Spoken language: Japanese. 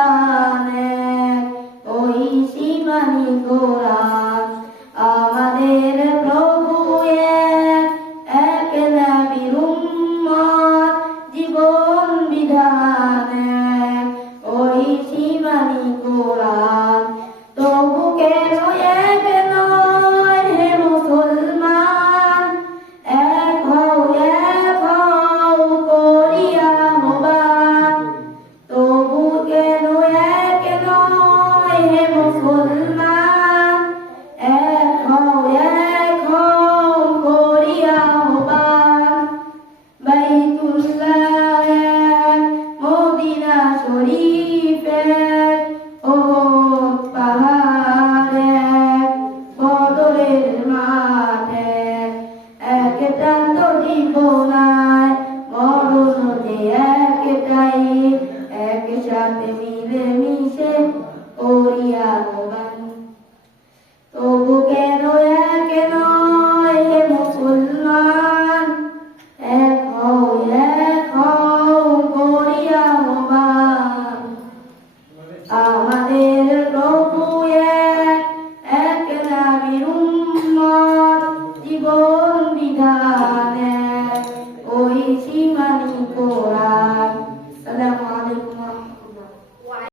だね。おいしまにこら one